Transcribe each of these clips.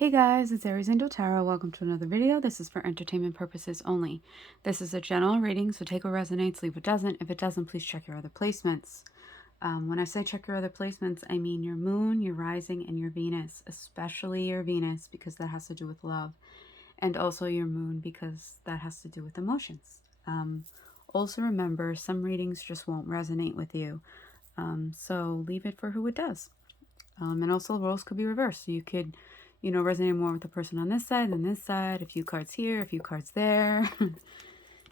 Hey guys, it's Aries Angel Tarot. Welcome to another video. This is for entertainment purposes only. This is a general reading, so take what resonates, leave what doesn't. If it doesn't, please check your other placements. When I say check your other placements, I mean your moon, your rising, and your Venus, especially your Venus, because that has to do with love, and also your moon, because that has to do with emotions. Also remember, some readings just won't resonate with you, so leave it for who it does. And also roles could be reversed, so you could resonate more with the person on this side than this side, a few cards here, a few cards there.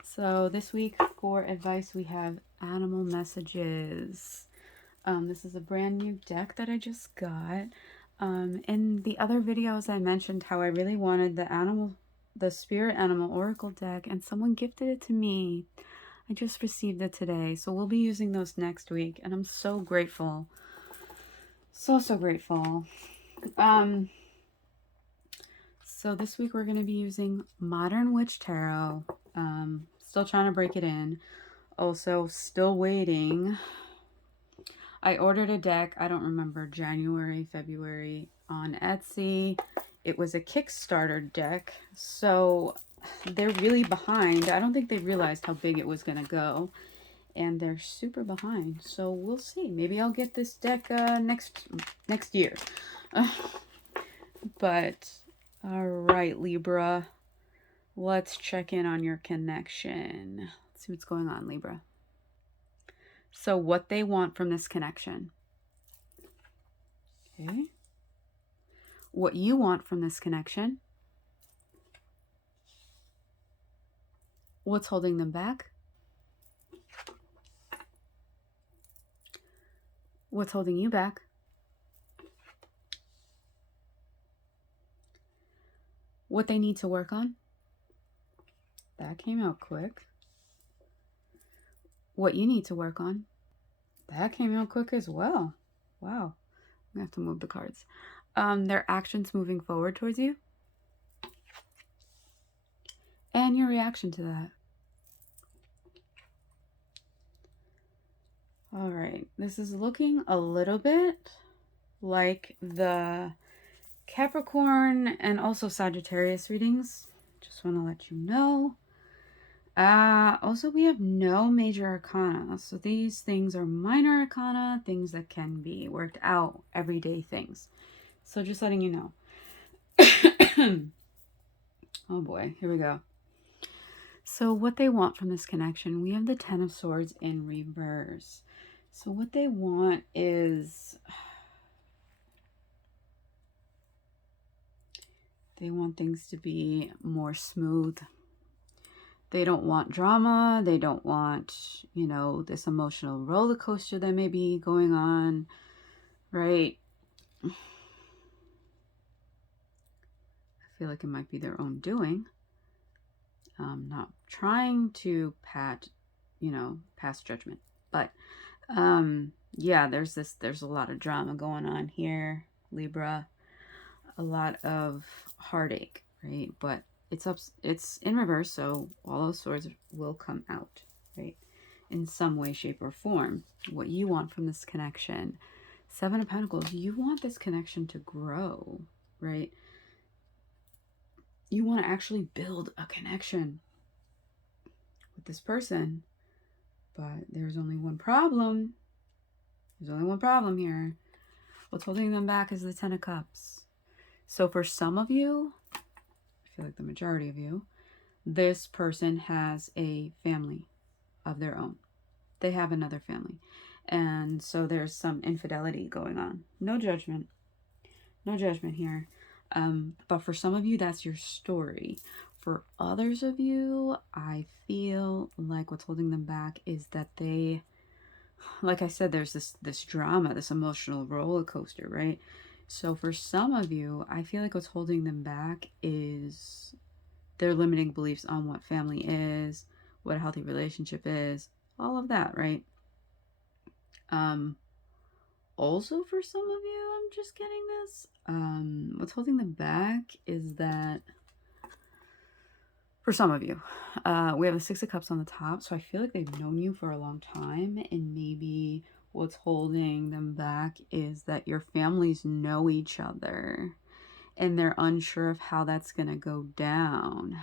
So this week for advice, we have animal messages. This is a brand new deck that I just got. In the other videos, I mentioned how I really wanted the spirit animal oracle deck, and someone gifted it to me. I just received it today, so we'll be using those next week, and I'm so grateful. So grateful. So this week we're going to be using Modern Witch Tarot. Still trying to break it in. Also still waiting. I ordered a deck, I don't remember, January, February on Etsy. It was a Kickstarter deck, so they're really behind. I don't think they realized how big it was going to go, and they're super behind. So we'll see. Maybe I'll get this deck next year. But all right, Libra, let's check in on your connection. Let's see what's going on, Libra. So what they want from this connection. Okay. What you want from this connection. What's holding them back? What's holding you back? What they need to work on. That came out quick. What you need to work on. That came out quick as well. Wow. I'm gonna have to move the cards. Their actions moving forward towards you. And your reaction to that. All right, this is looking a little bit like the Capricorn and also Sagittarius readings. Just want to let you know. Also, we have no major arcana. So these things are minor arcana, things that can be worked out, everyday things. So just letting you know. Oh boy, here we go. So what they want from this connection, we have the Ten of Swords in reverse. So what they want is, they want things to be more smooth. They don't want drama. They don't want, this emotional roller coaster that may be going on, right? I feel like it might be their own doing. Not trying to pass judgment, but yeah, there's a lot of drama going on here, Libra. A lot of heartache, right? But it's in reverse, so all those swords will come out, right? In some way, shape, or form. What you want from this connection. Seven of Pentacles, you want this connection to grow, right? You want to actually build a connection with this person. But there's only one problem. There's only one problem here. What's holding them back is the Ten of Cups. So for some of you, I feel like the majority of you, this person has a family of their own. They have another family. And so there's some infidelity going on. No judgment. No judgment here. But for some of you, that's your story. For others of you, I feel like what's holding them back is that they, like I said, there's this drama, this emotional roller coaster, right? So for some of you, I feel like what's holding them back is their limiting beliefs on what family is, what a healthy relationship is, all of that, right? Also for some of you, I'm just getting this. What's holding them back is that for some of you, we have the Six of Cups on the top. So I feel like they've known you for a long time, and maybe what's holding them back is that your families know each other and they're unsure of how that's going to go down.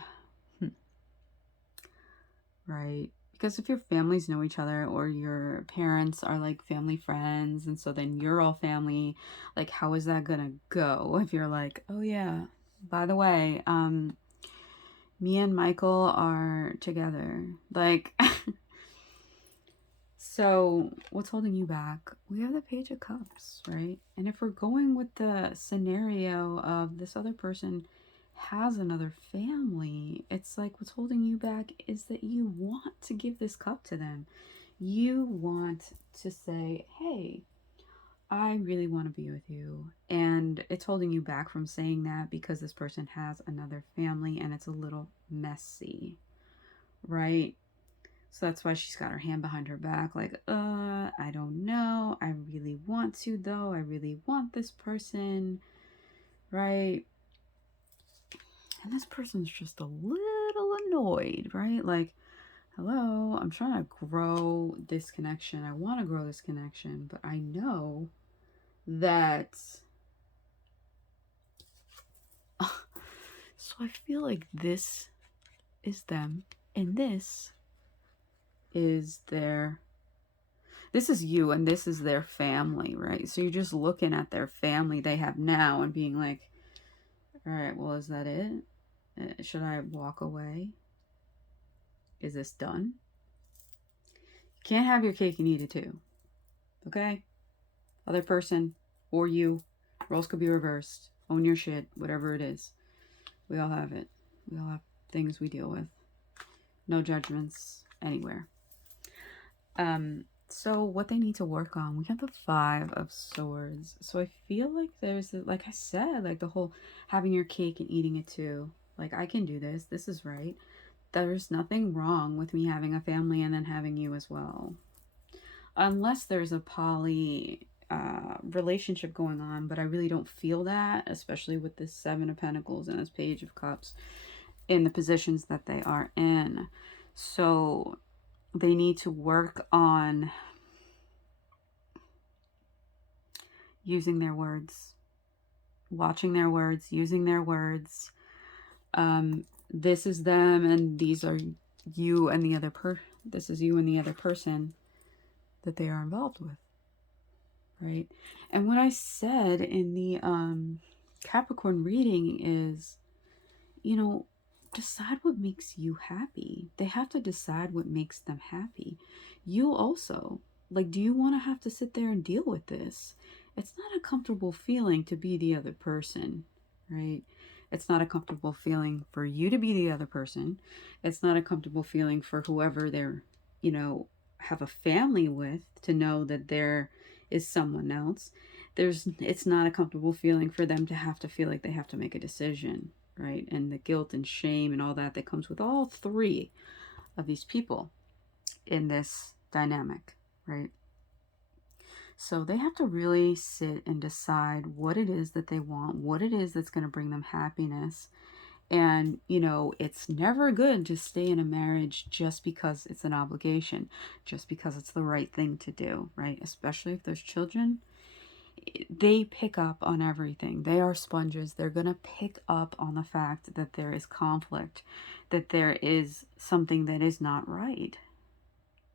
Right? Because if your families know each other, or your parents are like family friends, and so then you're all family, like how is that gonna go if you're like, oh yeah, by the way, me and Michael are together, like so what's holding you back? We have the Page of Cups, right? And if we're going with the scenario of this other person has another family, it's like what's holding you back is that you want to give this cup to them. You want to say, hey, I really want to be with you. And it's holding you back from saying that because this person has another family and it's a little messy, right? So that's why she's got her hand behind her back, like, I don't know. I really want to, though. I really want this person, right? And this person's just a little annoyed, right? Like, hello, I'm trying to grow this connection. I want to grow this connection, but I know that. So I feel like this is them, and this is their. This is you, and this is their family, right? So you're just looking at their family they have now and being like, all right, well, is that it? Should I walk away? Is this done? You can't have your cake and eat it too. Okay? Other person or you. Roles could be reversed. Own your shit, whatever it is. We all have it. We all have things we deal with. No judgments anywhere. So what they need to work on, we have the 5 of Swords. So I feel like there's, like I said, like the whole having your cake and eating it too. Like, I can do this. This is right. There's nothing wrong with me having a family and then having you as well. Unless there's a poly relationship going on, but I really don't feel that, especially with this 7 of Pentacles and this Page of Cups in the positions that they are in. So they need to work on using their words, watching their words, using their words. This is them, and these are you and the other this is you and the other person that they are involved with, right? And what I said in the Capricorn reading is, you know, decide what makes you happy. They have to decide what makes them happy. You also, like, do you want to have to sit there and deal with this? It's not a comfortable feeling to be the other person, right? It's not a comfortable feeling for you to be the other person. It's not a comfortable feeling for whoever they're, you know, have a family with, to know that there is someone else. It's not a comfortable feeling for them to have to feel like they have to make a decision, right? And the guilt and shame and all that comes with all 3 of these people in this dynamic, right? So they have to really sit and decide what it is that they want, what it is that's going to bring them happiness. And, you know, it's never good to stay in a marriage just because it's an obligation, just because it's the right thing to do, right? Especially if there's children. They pick up on everything. They are sponges. They're going to pick up on the fact that there is conflict, that there is something that is not right,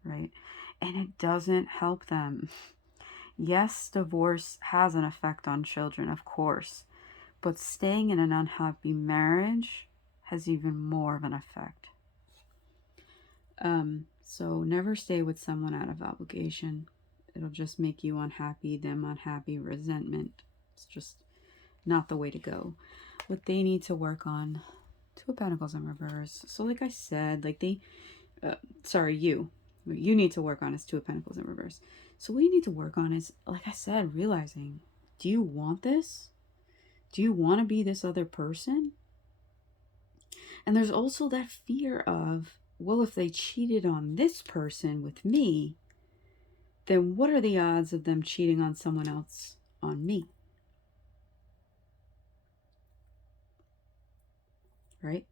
right? And it doesn't help them. Yes, divorce has an effect on children, of course, but staying in an unhappy marriage has even more of an effect. So never stay with someone out of obligation. It'll just make you unhappy, them unhappy, resentment. It's just not the way to go. What they need to work on, 2 of Pentacles in reverse. So like I said, like you need to work on is 2 of Pentacles in reverse. So what you need to work on is, like I said, realizing, do you want this? Do you want to be this other person? And there's also that fear of, well, if they cheated on this person with me, then what are the odds of them cheating on someone else on me? Right?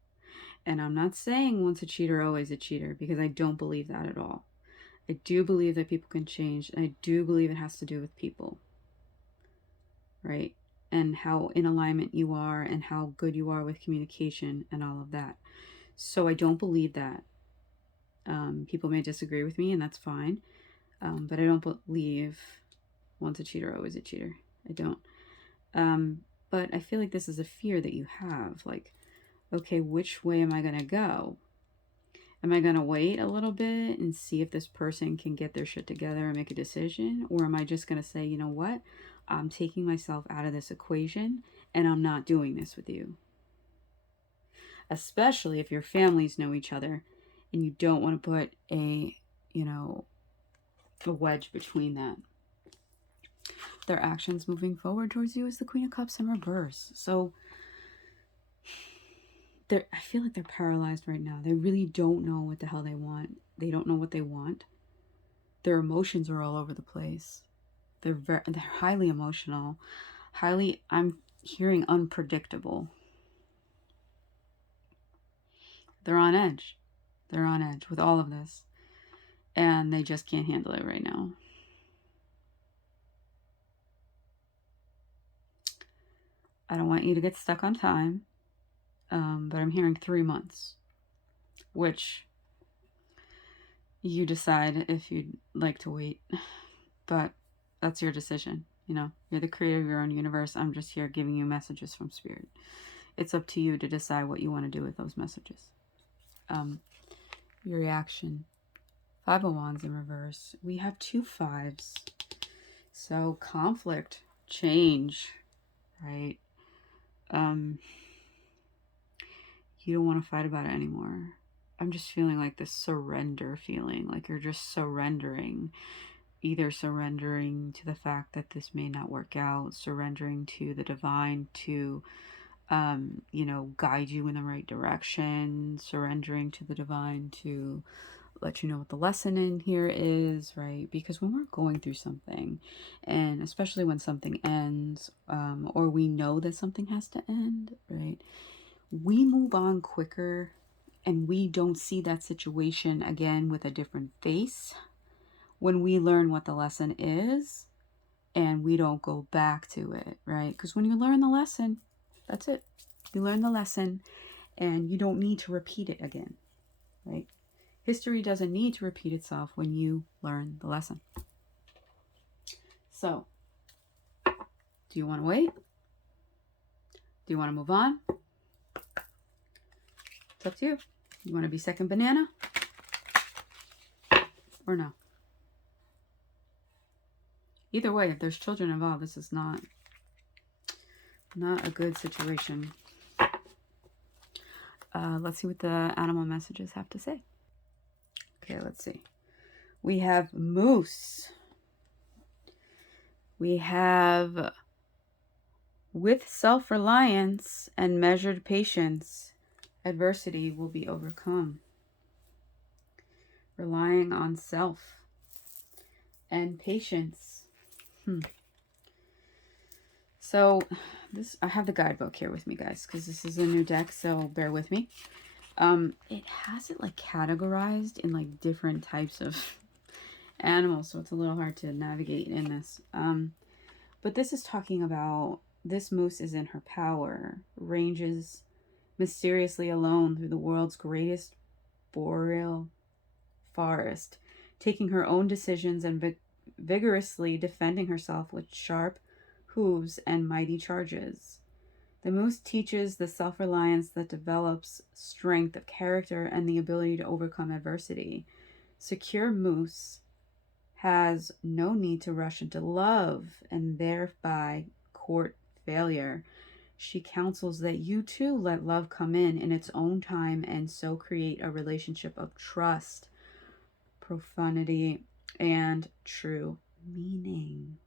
And I'm not saying once a cheater, always a cheater, because I don't believe that at all. I do believe that people can change, and I do believe it has to do with people. Right? and how in alignment you are and how good you are with communication and all of that. So I don't believe that. People may disagree with me, and that's fine. But I don't believe once a cheater, always a cheater. I don't. But I feel like this is a fear that you have. Like, okay, which way am I going to go? Am I going to wait a little bit and see if this person can get their shit together and make a decision? Or am I just going to say, you know what? I'm taking myself out of this equation and I'm not doing this with you. Especially if your families know each other and you don't want to put a wedge between that. Their actions moving forward towards you is the Queen of Cups in reverse. So I feel like they're paralyzed right now. They really don't know what the hell they want. They don't know what they want. Their emotions are all over the place. They're highly emotional. I'm hearing unpredictable. They're on edge. They're on edge with all of this. And they just can't handle it right now. I don't want you to get stuck on time. But I'm hearing 3 months, which you decide if you'd like to wait, but that's your decision. You're the creator of your own universe. I'm just here giving you messages from Spirit. It's up to you to decide what you want to do with those messages. Your reaction. 5 of Wands in reverse. We have 2 5s. So conflict, change, right? You don't want to fight about it anymore. I'm just feeling like this surrender feeling, like you're just surrendering, either surrendering to the fact that this may not work out, surrendering to the divine to, guide you in the right direction, surrendering to the divine to let you know what the lesson in here is, right? Because when we're going through something, and especially when something ends, or we know that something has to end, right? We move on quicker and we don't see that situation again with a different face when we learn what the lesson is and we don't go back to it, right? Because when you learn the lesson, that's it. You learn the lesson and you don't need to repeat it again, right? History doesn't need to repeat itself when you learn the lesson. So, do you want to wait? Do you want to move on? It's up to you. You want to be second banana? Or no? Either way, if there's children involved, this is not a good situation. Let's see what the animal messages have to say. Okay, let's see. We have moose. We have with self-reliance and measured patience, adversity will be overcome. Relying on self and patience. So I have the guidebook here with me, guys, because this is a new deck, so bear with me. It has it like categorized in like different types of animals, so it's a little hard to navigate in this. But this is talking about this moose is in her power, ranges mysteriously alone through the world's greatest boreal forest, taking her own decisions and vigorously defending herself with sharp hooves and mighty charges. The moose teaches the self-reliance that develops strength of character and the ability to overcome adversity. Secure moose has no need to rush into love and thereby court failure. She counsels that you too let love come in its own time and so create a relationship of trust, profundity, and true meaning.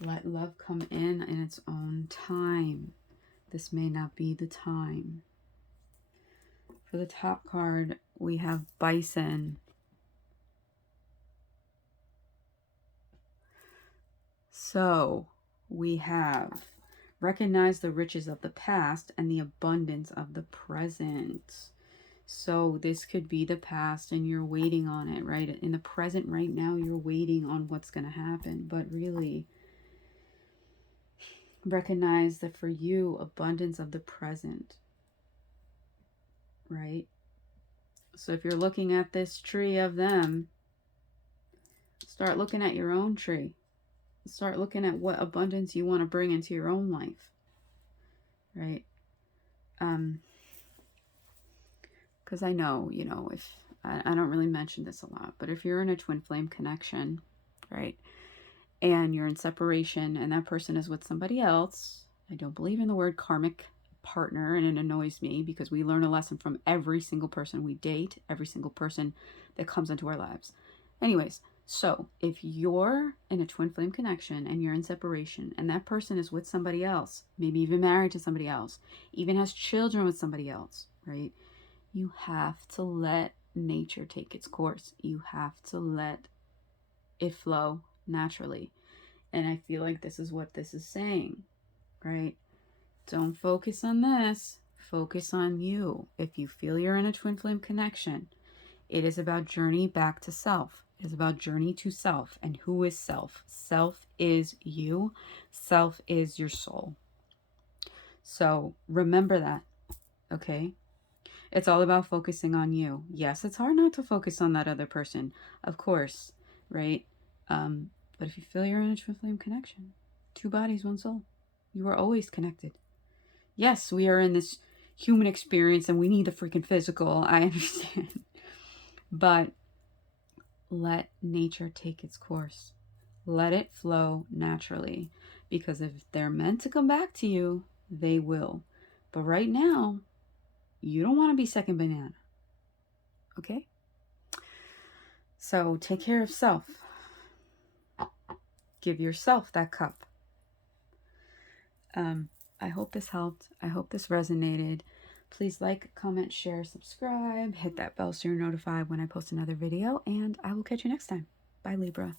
Let love come in its own time. This may not be the time. For the top card, we have bison. So we have recognize the riches of the past and the abundance of the present. So this could be the past and you're waiting on it, right? In the present right now, you're waiting on what's going to happen. But really, recognize that for you, abundance of the present, right? So if you're looking at this tree of them, start looking at your own tree. Start looking at what abundance you want to bring into your own life, right? Because I know, you know, if I don't really mention this a lot, but if you're in a twin flame connection, right, and you're in separation and that person is with somebody else, I don't believe in the word karmic partner, and it annoys me because we learn a lesson from every single person we date, every single person that comes into our lives. Anyways, so if you're in a twin flame connection and you're in separation and that person is with somebody else, maybe even married to somebody else, even has children with somebody else, right? You have to let nature take its course. You have to let it flow naturally. And I feel like this is what this is saying, right? Don't focus on this. Focus on you. If you feel you're in a twin flame connection, it is about journey back to self. It is about journey to self. And who is self? Self is you. Self is your soul. So remember that, okay? It's all about focusing on you. Yes, it's hard not to focus on that other person, of course, right? But if you feel you're in a twin flame connection, 2 bodies, 1 soul, you are always connected. Yes, we are in this human experience and we need the freaking physical. I understand. But let nature take its course. Let it flow naturally. Because if they're meant to come back to you, they will. But right now, you don't want to be second banana. Okay? So take care of self. Give yourself that cup. I hope this helped. I hope this resonated. Please like, comment, share, subscribe. Hit that bell so you're notified when I post another video. And I will catch you next time. Bye, Libra.